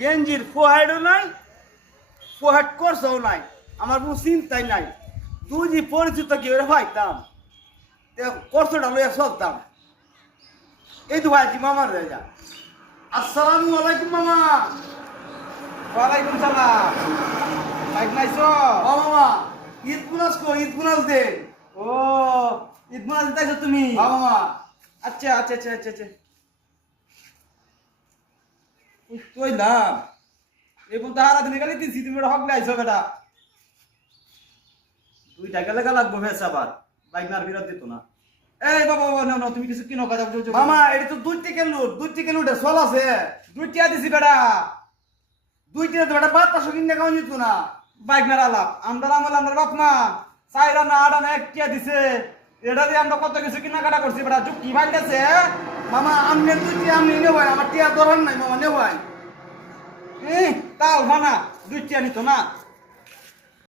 গেঞ্জির ফোহাইডও নাই, ফোহাইড করছেও নাই, আমার কোনো চিন্তাই নাই। তুই যে পরিচিত কি ওরা পাইতাম, করছোটা লইয়া চলতাম। এই তো ভাই মামার জায়গা। আসসালামু আলাইকুম মামা। ওয়ালাইকুম সালাম। বাইক নাইছো? ও মামা, ঈদ গুনাস কো, ঈদ গুনাস দে। ও ঈদ মোনাজ দিতেছো তুমি? হ্যাঁ মামা। আচ্ছা আচ্ছা আচ্ছা আচ্ছা আচ্ছা। কইলাম এবং তাহারা দিনে গেলে তিন সিটি মেরে হক লাইছো বেটা। 2 টাকা লাগা লাগবো ফেসাবাদ। বাইক নার বিরত দিত না। এই বাবা বাবা না না তুমি কিছু কিনো কাজ মামা এটা তো 2 টিকে লুট, 2 টিকে লুটে চল আছে। 2 টাকা দিছি বেটা। 2 টিকে তো বেটা বাতাসও কিনে খাওয়া যেত না। বাইক মেরা আলাপ আমরা আমল আমরা বাপ মা চাইরা না আড়া না 1 টাকা দিছে। এটা দিয়ে আমরা কত কিছু কেনাকাটা করছি বেটা। যুগ কি ভাই গেছে? মামা আমনে 2 টি আমনে নেওয়াই, আমার টিয়া দরকার নাই মামা নেওয়াই। তাও ভানা 2 টাকা নিত না।